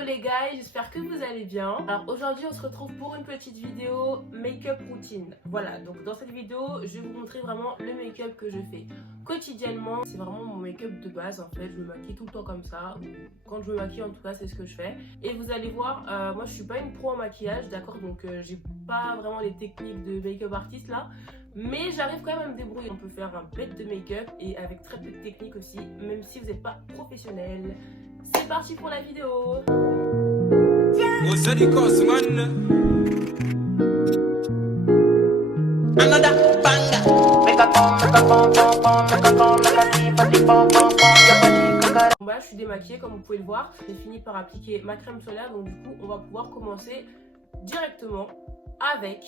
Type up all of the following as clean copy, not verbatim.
Hello les gars, j'espère que vous allez bien. Alors aujourd'hui on se retrouve pour une petite vidéo make-up routine. Voilà, donc dans cette vidéo je vais vous montrer vraiment le make-up que je fais quotidiennement. C'est vraiment mon make-up de base en fait, je me maquille tout le temps comme ça. Quand je me maquille en tout cas c'est ce que je fais. Et vous allez voir, moi je suis pas une pro en maquillage, d'accord, donc j'ai pas vraiment les techniques de make-up artiste là. Mais j'arrive quand même à me débrouiller. On peut faire un bête de make-up et avec très peu de technique aussi, même si vous n'êtes pas professionnel. C'est parti pour la vidéo. Bah, je suis démaquillée comme vous pouvez le voir. J'ai fini par appliquer ma crème solaire, donc du coup on va pouvoir commencer directement avec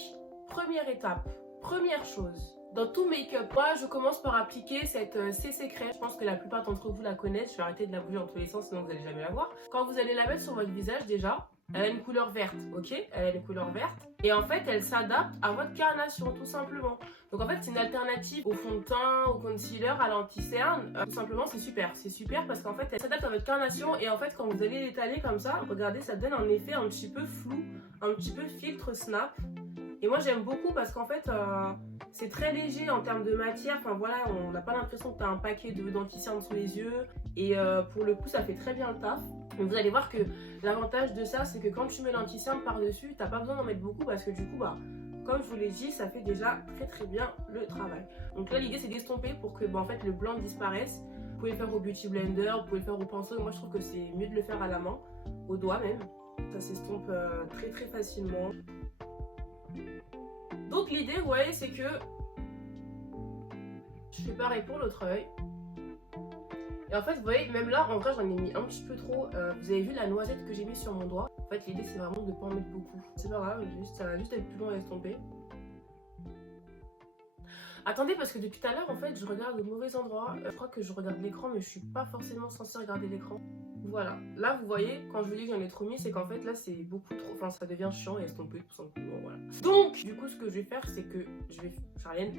première étape. Première chose, dans tout make-up, moi je commence par appliquer cette CC crème. Je pense que la plupart d'entre vous la connaissent. Je vais arrêter de la bouger dans tous les sens sinon vous n'allez jamais la voir. Quand vous allez la mettre sur votre visage déjà, elle a une couleur verte, ok? Elle a une couleur verte. Et en fait, elle s'adapte à votre carnation, tout simplement. Donc en fait, c'est une alternative au fond de teint, au concealer, à l'anti-cerne. Tout simplement, c'est super. C'est super parce qu'en fait, elle s'adapte à votre carnation. Et en fait, quand vous allez l'étaler comme ça, regardez, ça donne un effet un petit peu flou, un petit peu filtre snap. Et moi j'aime beaucoup parce qu'en fait c'est très léger en termes de matière, enfin voilà, on n'a pas l'impression que tu as un paquet d'anti-cerne sous les yeux et pour le coup ça fait très bien le taf. Mais vous allez voir que l'avantage de ça c'est que quand tu mets l'anti-cerne par dessus, t'as pas besoin d'en mettre beaucoup parce que du coup comme je vous l'ai dit, ça fait déjà très bien le travail. Donc là l'idée c'est d'estomper pour que en fait le blanc disparaisse. Vous pouvez le faire au beauty blender, vous pouvez le faire au pinceau, moi je trouve que c'est mieux de le faire à la main, au doigt même. Ça s'estompe très facilement. Donc l'idée, vous voyez, c'est que je fais pareil pour l'autre œil. Et en fait, vous voyez, même là, en vrai, j'en ai mis un petit peu trop. Vous avez vu la noisette que j'ai mis sur mon doigt. En fait, l'idée, c'est vraiment de ne pas en mettre beaucoup. C'est pas grave, ça va juste être plus long à estomper. Attendez, parce que depuis tout à l'heure, en fait, je regarde au mauvais endroit. Je crois que je regarde l'écran, mais je suis pas forcément censée regarder l'écran. Voilà. Là, vous voyez, quand je vous dis que j'en ai trop mis, c'est qu'en fait, là, c'est beaucoup trop... Enfin, ça devient chiant et estomper, tout simplement, voilà. Donc, du coup, ce que je vais faire, c'est que je vais... Charlienne.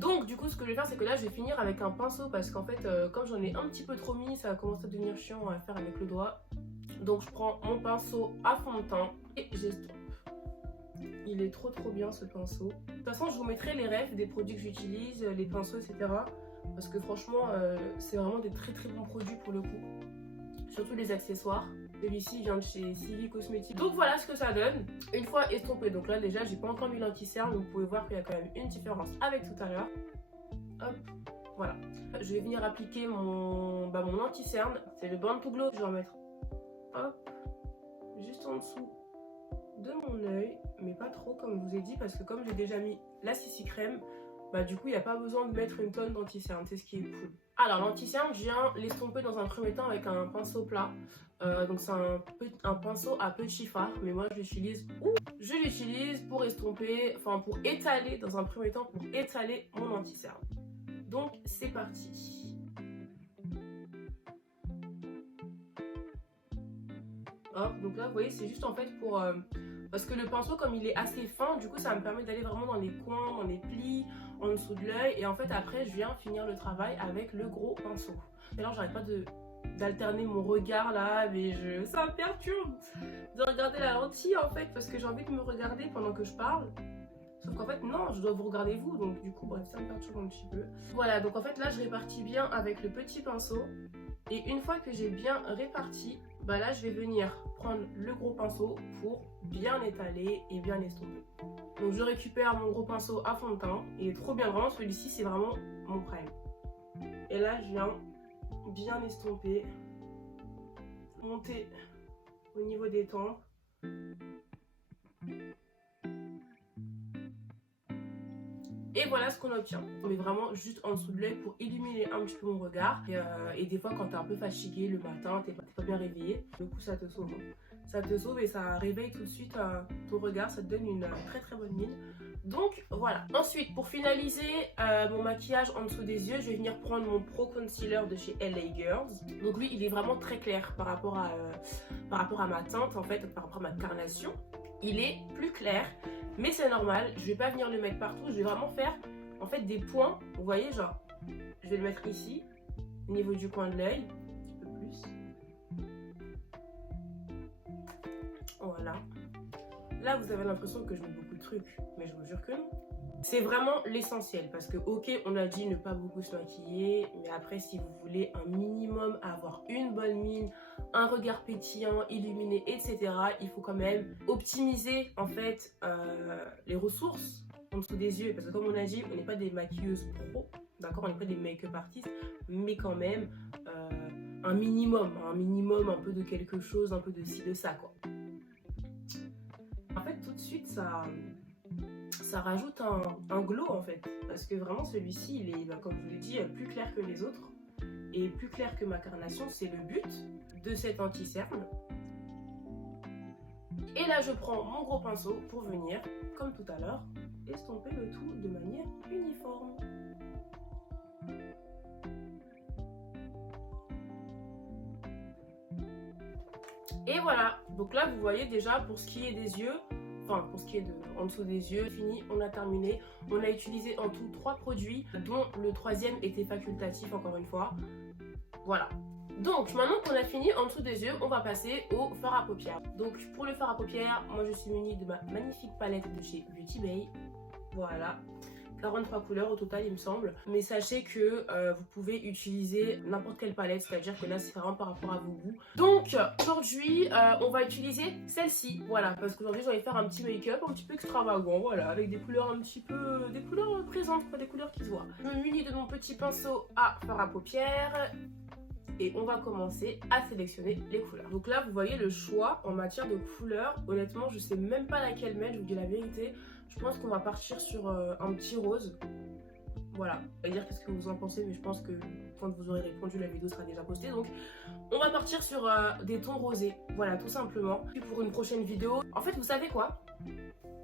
Donc, du coup, ce que je vais faire, c'est que là, je vais finir avec un pinceau parce qu'en fait, comme j'en ai un petit peu trop mis, ça va commencer à devenir chiant à faire avec le doigt. Donc, je prends mon pinceau à fond de teint et j'estompe. Il est trop bien ce pinceau. De toute façon je vous mettrai les refs des produits que j'utilise, les pinceaux etc. Parce que franchement c'est vraiment des très bons produits pour le coup. Surtout les accessoires. Celui-ci vient de chez Silly Cosmetics. Donc voilà ce que ça donne. Une fois estompé, donc là déjà j'ai pas encore mis l'anti-cerne. Vous pouvez voir qu'il y a quand même une différence avec tout à l'heure. Hop, voilà. Je vais venir appliquer mon anti-cerne. C'est le Born to Glow. Je vais en mettre hop, juste en dessous de mon œil, mais pas trop comme je vous ai dit parce que comme j'ai déjà mis la CC crème, du coup il n'y a pas besoin de mettre une tonne d'anti-cerne, c'est ce qui est cool. Alors l'anti-cerne, je viens l'estomper dans un premier temps avec un pinceau plat. Donc c'est un pinceau à petit fard, mais moi je l'utilise pour estomper, enfin pour étaler dans un premier temps, pour étaler mon anti-cerne. Donc c'est parti. Hop, donc là vous voyez c'est juste en fait pour parce que le pinceau comme il est assez fin, du coup ça me permet d'aller vraiment dans les coins, dans les plis, en dessous de l'œil, et en fait après je viens finir le travail avec le gros pinceau. Et alors j'arrête pas d'alterner mon regard là, mais ça me perturbe de regarder la lentille en fait parce que j'ai envie de me regarder pendant que je parle. Sauf qu'en fait non, je dois vous regarder vous, donc du coup bref ça me perturbe un petit peu. Voilà, donc en fait là je répartis bien avec le petit pinceau, et une fois que j'ai bien réparti, là je vais venir prendre le gros pinceau pour bien étaler et bien estomper. Donc je récupère mon gros pinceau à fond de teint, il est trop bien, vraiment celui-ci c'est vraiment mon prime. Et là je viens bien estomper, monter au niveau des tempes. Et voilà ce qu'on obtient. On met vraiment juste en dessous de l'œil pour illuminer un petit peu mon regard. Et des fois quand t'es un peu fatigué le matin, t'es pas bien réveillé, du coup ça te sauve. Ça te sauve et ça réveille tout de suite ton regard, ça te donne une très bonne mine. Donc voilà. Ensuite pour finaliser mon maquillage en dessous des yeux, je vais venir prendre mon Pro Concealer de chez LA Girls. Donc lui il est vraiment très clair par rapport à ma teinte en fait, par rapport à ma carnation. Il est plus clair. Mais c'est normal, je vais pas venir le mettre partout, je vais vraiment faire en fait des points, vous voyez, genre, je vais le mettre ici, au niveau du coin de l'œil, un petit peu plus. Voilà. Là, vous avez l'impression que je mets beaucoup de trucs, mais je vous jure que non. C'est vraiment l'essentiel parce que, ok, on a dit ne pas beaucoup se maquiller, mais après, si vous voulez un minimum avoir une bonne mine, un regard pétillant, illuminé, etc., il faut quand même optimiser en fait les ressources en dessous des yeux parce que, comme on a dit, on n'est pas des maquilleuses pro, d'accord, on n'est pas des make-up artistes, mais quand même un minimum un peu de quelque chose, un peu de ci, de ça, quoi. En fait, tout de suite, ça rajoute un glow en fait, parce que vraiment celui-ci il est, comme je vous l'ai dit, plus clair que les autres et plus clair que ma carnation. C'est le but de cet anti-cerne. Et là je prends mon gros pinceau pour venir, comme tout à l'heure, estomper le tout de manière uniforme. Et voilà, donc là vous voyez déjà pour ce qui est des yeux, enfin pour ce qui est de en dessous des yeux, fini, on a terminé. On a utilisé en tout 3 produits, dont le 3e était facultatif encore une fois. Voilà. Donc maintenant qu'on a fini en dessous des yeux, on va passer au fard à paupières. Donc pour le fard à paupières, moi je suis munie de ma magnifique palette de chez Beauty Bay. Voilà. 43 couleurs au total il me semble, mais sachez que vous pouvez utiliser n'importe quelle palette, c'est à dire que là c'est vraiment par rapport à vos goûts. Donc aujourd'hui on va utiliser celle-ci, voilà, parce qu'aujourd'hui je vais faire un petit make-up un petit peu extravagant, voilà, avec des couleurs un petit peu, des couleurs présentes, pas des couleurs qui se voient. Je me munis de mon petit pinceau à fard à paupières et on va commencer à sélectionner les couleurs. Donc là vous voyez le choix en matière de couleurs, honnêtement je sais même pas laquelle mettre, je vous dis la vérité. Je pense qu'on va partir sur un petit rose. Voilà, on va dire qu'est-ce que vous en pensez, mais je pense que quand vous aurez répondu, la vidéo sera déjà postée. Donc on va partir sur des tons rosés, voilà, tout simplement. Puis pour une prochaine vidéo, en fait vous savez quoi?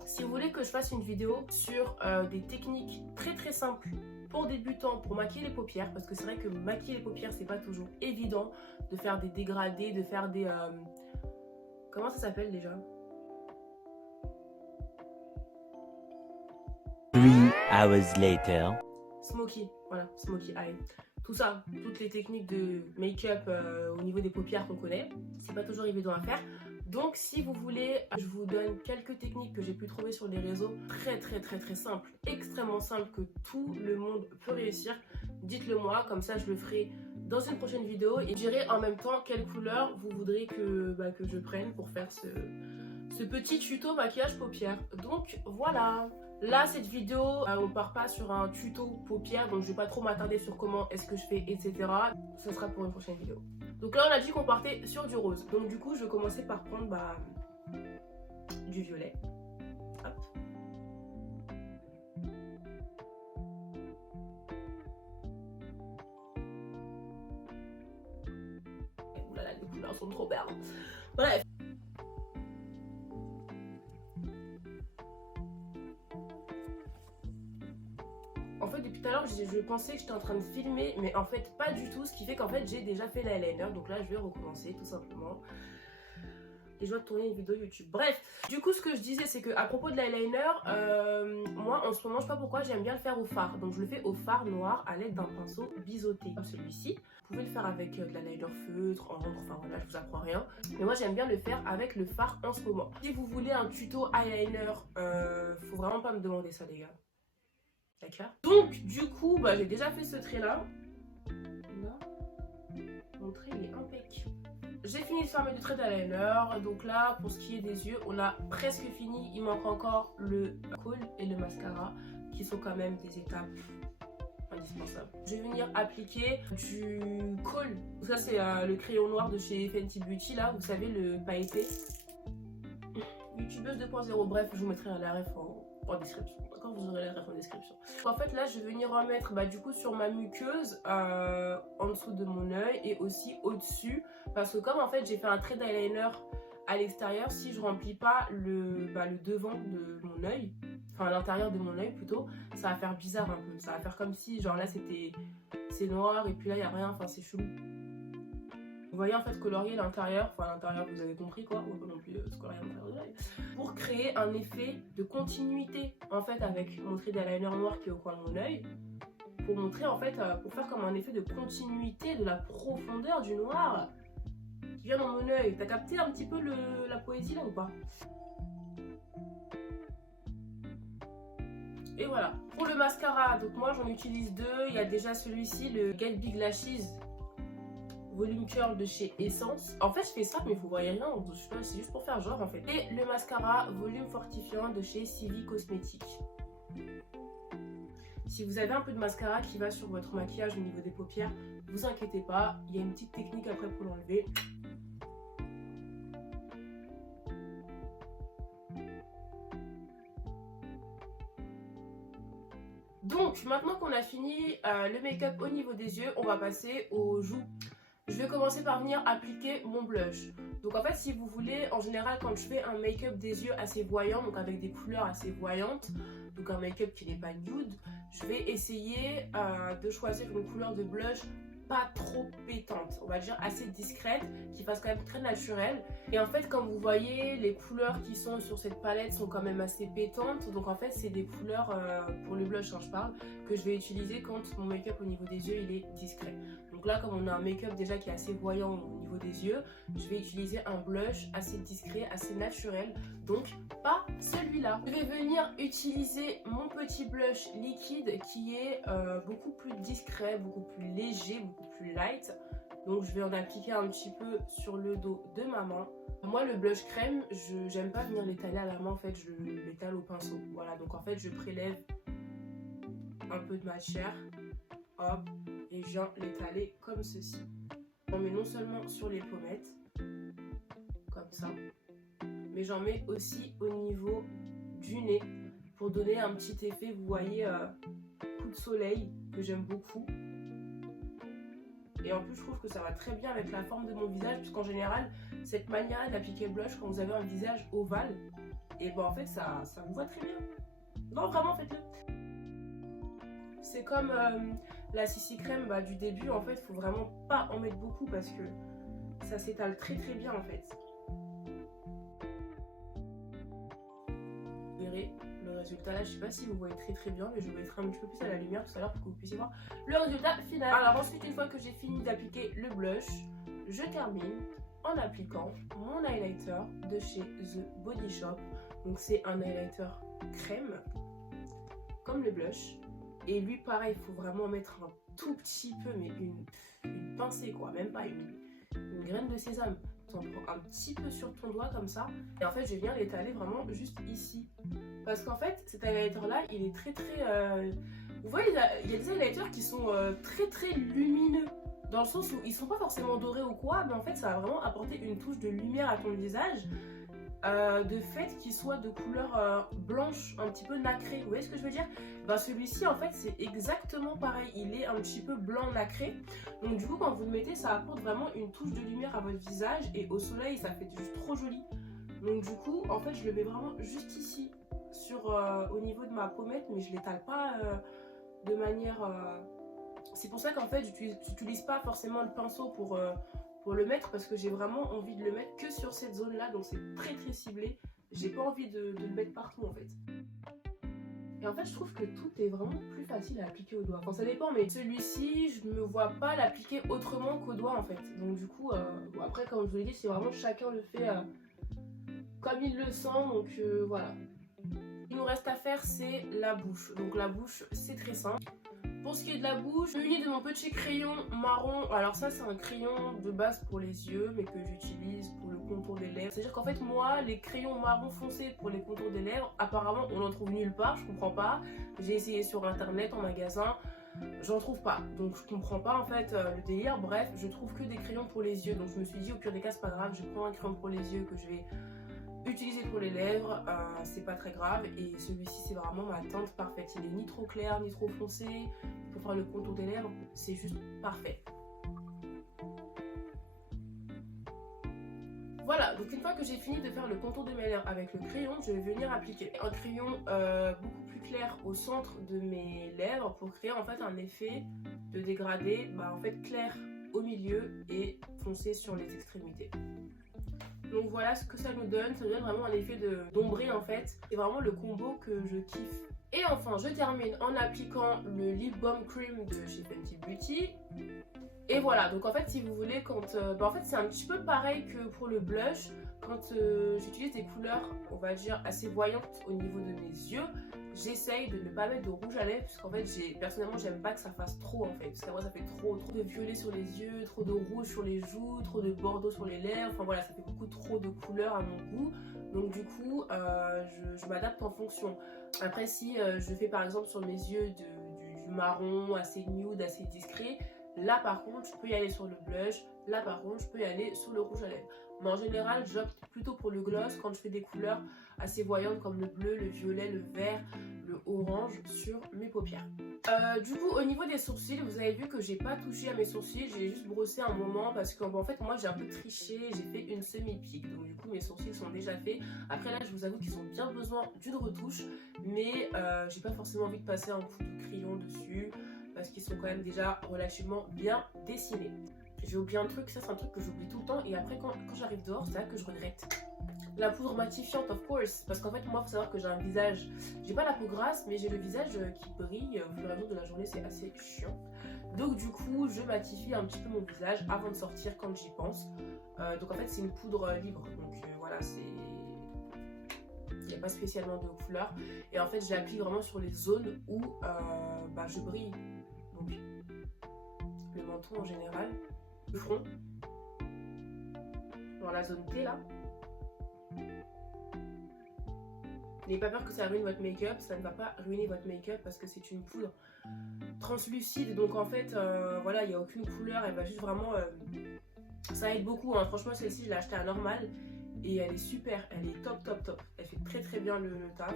Si vous voulez que je fasse une vidéo sur des techniques très simples pour débutants, pour maquiller les paupières, parce que c'est vrai que maquiller les paupières c'est pas toujours évident, de faire des dégradés, de faire des... comment ça s'appelle déjà? 3 hours later. Smoky, voilà, smoky eye. Tout ça, toutes les techniques de make-up au niveau des paupières qu'on connaît, c'est pas toujours évident à faire. Donc si vous voulez, je vous donne quelques techniques que j'ai pu trouver sur les réseaux, très simples, extrêmement simples, que tout le monde peut réussir. Dites-le moi, comme ça je le ferai dans une prochaine vidéo et je dirai en même temps quelle couleur vous voudrez que je prenne pour faire ce petit tuto maquillage paupières. Donc voilà. Là, cette vidéo, on part pas sur un tuto paupières, donc je vais pas trop m'attarder sur comment est-ce que je fais, etc. Ça sera pour une prochaine vidéo. Donc là, on a dit qu'on partait sur du rose. Donc du coup, je vais commencer par prendre du violet. Hop. Oulala, les couleurs sont trop belles. Bref. En fait, depuis tout à l'heure, je pensais que j'étais en train de filmer, mais en fait, pas du tout. Ce qui fait qu'en fait, j'ai déjà fait l'eyeliner. Donc là, je vais recommencer, tout simplement. Et je dois tourner une vidéo YouTube. Bref, du coup, ce que je disais, c'est que à propos de l'eyeliner, moi, en ce moment, je sais pas pourquoi, j'aime bien le faire au fard. Donc, je le fais au fard noir à l'aide d'un pinceau biseauté, comme celui-ci. Vous pouvez le faire avec de l'eyeliner feutre, encre, enfin voilà, je vous apprends rien. Mais moi, j'aime bien le faire avec le fard en ce moment. Si vous voulez un tuto eyeliner, faut vraiment pas me demander ça, les gars. D'accord. Donc du coup j'ai déjà fait ce trait là. Mon trait il est impec. J'ai fini de faire mes deux traits d'eyeliner. Donc là pour ce qui est des yeux on a presque fini. Il manque encore le col et le mascara qui sont quand même des étapes indispensables. Je vais venir appliquer du col. Ça c'est le crayon noir de chez Fenty Beauty là. Vous savez, le pailleté. YouTubeuse 2.0. Bref, je vous mettrai la ref en description. D'accord, vous aurez la ref en description. En fait là je vais venir remettre du coup sur ma muqueuse en dessous de mon œil et aussi au dessus, parce que comme en fait j'ai fait un trait d'eyeliner à l'extérieur, si je remplis pas le devant de mon œil, enfin l'intérieur de mon œil plutôt, ça va faire bizarre un peu. Ça va faire comme si genre là c'est noir et puis là il n'y a rien, enfin c'est chelou. Vous voyez en fait colorier l'intérieur, enfin l'intérieur vous avez compris quoi, on peut non plus se colorier l'intérieur de l'œil, pour créer un effet de continuité en fait avec mon trait d'eyeliner noir qui est au coin de mon œil, pour montrer en fait, pour faire comme un effet de continuité de la profondeur du noir viens dans mon œil. T'as capté un petit peu la poésie là ou pas? Et voilà. Pour le mascara, donc moi j'en utilise deux. Il y a déjà celui-ci, le Get Big Lashes Volume Curl de chez Essence. En fait je fais ça mais vous voyez rien, c'est juste pour faire genre en fait. Et le mascara Volume Fortifiant de chez Civi Cosmetics. Si vous avez un peu de mascara qui va sur votre maquillage au niveau des paupières, vous inquiétez pas, il y a une petite technique après pour l'enlever. Donc maintenant qu'on a fini le make-up au niveau des yeux, on va passer aux joues. Je vais commencer par venir appliquer mon blush. Donc en fait si vous voulez, en général quand je fais un make-up des yeux assez voyant, donc avec des couleurs assez voyantes, donc un make-up qui n'est pas nude, je vais essayer de choisir une couleur de blush pas trop pétante, on va dire assez discrète, qui fasse quand même très naturelle. Et en fait comme vous voyez, les couleurs qui sont sur cette palette sont quand même assez pétantes, donc en fait c'est des couleurs pour le blush quand je parle, que je vais utiliser quand mon make-up au niveau des yeux il est discret. Donc là comme on a un make-up déjà qui est assez voyant au niveau des yeux, je vais utiliser un blush assez discret, assez naturel, donc pas celui-là. Je vais venir utiliser mon petit blush liquide qui est beaucoup plus discret, beaucoup plus léger, beaucoup plus light. Donc je vais en appliquer un petit peu sur le dos de ma main. Moi le blush crème, j'aime pas venir l'étaler à la main, en fait je l'étale au pinceau. Voilà, donc en fait je prélève un peu de matière, hop, et je viens l'étaler comme ceci. J'en mets non seulement sur les pommettes, comme ça, mais j'en mets aussi au niveau du nez pour donner un petit effet, vous voyez, coup de soleil que j'aime beaucoup. Et en plus je trouve que ça va très bien avec la forme de mon visage, puisqu'en général cette manière d'appliquer le blush quand vous avez un visage ovale, et ben en fait ça vous va très bien. Non vraiment faites-le. C'est comme la CC crème du début, en fait faut vraiment pas en mettre beaucoup parce que ça s'étale très très bien en fait. Vous verrez le résultat là, je sais pas si vous voyez très très bien, mais je vous mettrai un petit peu plus à la lumière tout à l'heure pour que vous puissiez voir le résultat final. Alors ensuite, une fois que j'ai fini d'appliquer le blush, je termine en appliquant mon highlighter de chez The Body Shop. Donc c'est un highlighter crème comme le blush, et lui pareil, il faut vraiment mettre un tout petit peu, mais une pincée quoi, même pas une graine de sésame. Tu en prends un petit peu sur ton doigt comme ça, et en fait je viens l'étaler vraiment juste ici, parce qu'en fait cet highlighter là il est très très vous voyez, il y a des highlighters qui sont très très lumineux, dans le sens où ils sont pas forcément dorés ou quoi, mais en fait ça va vraiment apporter une touche de lumière à ton visage, de fait qu'il soit de couleur blanche, un petit peu nacré. Vous voyez ce que je veux dire? Celui-ci en fait c'est exactement pareil, il est un petit peu blanc nacré, donc du coup quand vous le mettez ça apporte vraiment une touche de lumière à votre visage, et au soleil ça fait juste trop joli. Donc du coup en fait je le mets vraiment juste ici sur au niveau de ma pommette, mais je l'étale pas de manière c'est pour ça qu'en fait j'utilise pas forcément le pinceau pour le mettre, parce que j'ai vraiment envie de le mettre que sur cette zone là, donc c'est très très ciblé. J'ai pas envie de le mettre partout en fait. Et en fait je trouve que tout est vraiment plus facile à appliquer au doigt. Enfin ça dépend, mais celui-ci je me vois pas l'appliquer autrement qu'au doigt en fait. Donc du coup bon, après comme je vous l'ai dit, c'est vraiment chacun le fait comme il le sent, donc voilà. Ce qu'il nous reste à faire c'est la bouche. Donc la bouche c'est très simple. Pour ce qui est de la bouche, je suis munie de mon petit crayon marron. Alors ça c'est un crayon de base pour les yeux, mais que j'utilise pour le contour des lèvres. C'est à dire qu'en fait moi les crayons marron foncé pour les contours des lèvres, apparemment on n'en trouve nulle part, je comprends pas. J'ai essayé sur internet, en magasin, j'en trouve pas, donc je comprends pas en fait le délire. Bref, je trouve que des crayons pour les yeux, donc je me suis dit au pire des cas c'est pas grave, je prends un crayon pour les yeux que je vais utiliser pour les lèvres, c'est pas très grave, et celui-ci c'est vraiment ma teinte parfaite. Il est ni trop clair ni trop foncé pour faire le contour des lèvres, c'est juste parfait. Voilà, donc une fois que j'ai fini de faire le contour de mes lèvres avec le crayon, je vais venir appliquer un crayon beaucoup plus clair au centre de mes lèvres pour créer en fait un effet de dégradé, en fait clair au milieu et foncé sur les extrémités. Donc voilà ce que ça nous donne vraiment un effet d'ombré en fait. C'est vraiment le combo que je kiffe. Et enfin je termine en appliquant le Lip Balm Cream de chez Fenty Beauty. Et voilà, donc en fait si vous voulez, quand en fait c'est un petit peu pareil que pour le blush. Quand j'utilise des couleurs, on va dire, assez voyantes au niveau de mes yeux, j'essaye de ne pas mettre de rouge à lèvres, parce qu'en fait, personnellement, j'aime pas que ça fasse trop, en fait. Parce qu'après, ça fait trop de violet sur les yeux, trop de rouge sur les joues, trop de bordeaux sur les lèvres. Enfin voilà, ça fait beaucoup trop de couleurs à mon goût. Donc du coup, je m'adapte en fonction. Après, si je fais par exemple sur mes yeux du marron assez nude, assez discret, là par contre, je peux y aller sur le blush. Là par contre, je peux y aller sur le rouge à lèvres. Mais en général, j'opte plutôt pour le gloss quand je fais des couleurs assez voyantes comme le bleu, le violet, le vert, le orange sur mes paupières. Du coup, au niveau des sourcils, vous avez vu que j'ai pas touché à mes sourcils, j'ai juste brossé un moment parce qu'en fait, moi j'ai un peu triché, j'ai fait une semi-pique. Donc du coup, mes sourcils sont déjà faits. Après là, je vous avoue qu'ils ont bien besoin d'une retouche, mais j'ai pas forcément envie de passer un coup de crayon dessus parce qu'ils sont quand même déjà relativement bien dessinés. J'ai oublié un truc, ça c'est un truc que j'oublie tout le temps et après quand j'arrive dehors, c'est là que je regrette. La poudre matifiante, of course, parce qu'en fait moi faut savoir que j'ai un visage, j'ai pas la peau grasse mais j'ai le visage qui brille au fur et à mesure de la journée, c'est assez chiant. Donc du coup je matifie un petit peu mon visage avant de sortir quand j'y pense. Donc en fait c'est une poudre libre, donc voilà, il n'y a pas spécialement de couleur et en fait je l'applique vraiment sur les zones où je brille. Donc le menton en général. Le front, dans la zone T là. N'ayez pas peur que ça ruine votre make-up, ça ne va pas ruiner votre make-up parce que c'est une poudre translucide, donc en fait voilà, il n'y a aucune couleur, elle va juste vraiment ça aide beaucoup, hein. Franchement celle-ci je l'ai achetée à normal et elle est super, elle est top, elle fait très bien le taf.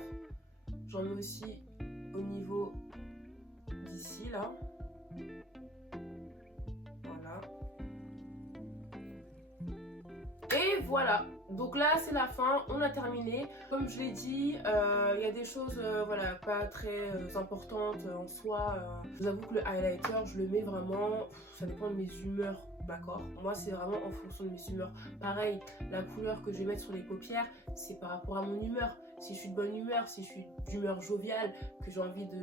J'en mets aussi au niveau d'ici là. Et voilà, donc là c'est la fin, on a terminé. Comme je l'ai dit, il y a des choses voilà, pas très importantes en soi. Je vous avoue que le highlighter, je le mets vraiment, ça dépend de mes humeurs, d'accord? Moi c'est vraiment en fonction de mes humeurs. Pareil, la couleur que je vais mettre sur les paupières, c'est par rapport à mon humeur. Si je suis de bonne humeur, si je suis d'humeur joviale, que j'ai envie de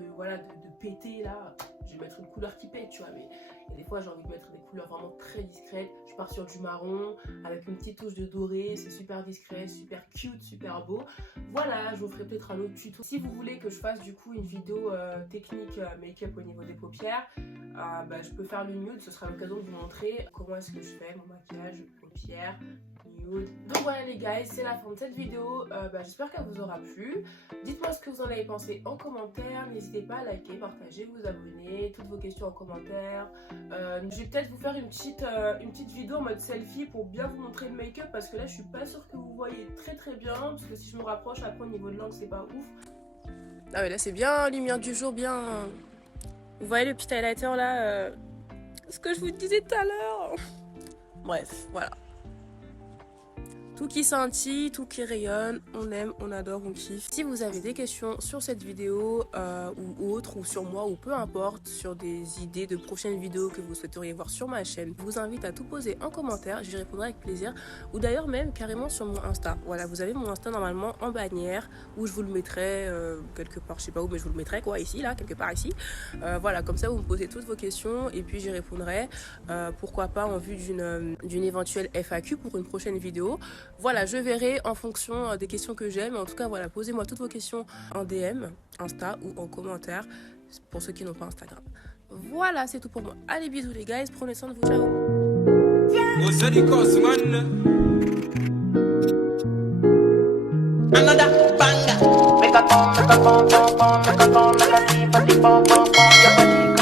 péter là, je vais mettre une couleur qui pète, tu vois. Mais il y a des fois j'ai envie de mettre des couleurs vraiment très discrètes. Je pars sur du marron avec une petite touche de doré, c'est super discret, super cute, super beau. Voilà, je vous ferai peut-être un autre tuto. Si vous voulez que je fasse du coup une vidéo technique make-up au niveau des paupières, je peux faire le nude, ce sera l'occasion de vous montrer comment est-ce que je fais mon maquillage paupières. Donc voilà les guys, c'est la fin de cette vidéo, j'espère qu'elle vous aura plu. Dites-moi ce que vous en avez pensé en commentaire, n'hésitez pas à liker, partager, vous abonner, toutes vos questions en commentaire. Je vais peut-être vous faire une petite vidéo en mode selfie pour bien vous montrer le make-up parce que là je suis pas sûre que vous voyez très bien, parce que si je me rapproche après au niveau de l'angle c'est pas ouf. Ah ouais là c'est bien lumière du jour, bien... Vous voyez le petit highlighter là, ce que je vous disais tout à l'heure. Bref, voilà. Tout qui scintille, tout qui rayonne, on aime, on adore, on kiffe. Si vous avez des questions sur cette vidéo ou autre, ou sur moi, ou peu importe, sur des idées de prochaines vidéos que vous souhaiteriez voir sur ma chaîne, je vous invite à tout poser en commentaire, j'y répondrai avec plaisir. Ou d'ailleurs même carrément sur mon Insta. Voilà, vous avez mon Insta normalement en bannière, où je vous le mettrai quelque part, je sais pas où, mais je vous le mettrai quoi, ici, là, quelque part ici. Voilà, comme ça vous me posez toutes vos questions et puis j'y répondrai. Pourquoi pas en vue d'une éventuelle FAQ pour une prochaine vidéo. Voilà, je verrai en fonction des questions que j'ai, mais en tout cas, voilà, posez-moi toutes vos questions en DM, Insta ou en commentaire, pour ceux qui n'ont pas Instagram. Voilà, c'est tout pour moi. Allez, bisous les guys, prenez soin de vous, ciao. Another banger. Make a come, make a come, come, come, make a come, make a see, for the bum, bum, bum, your body.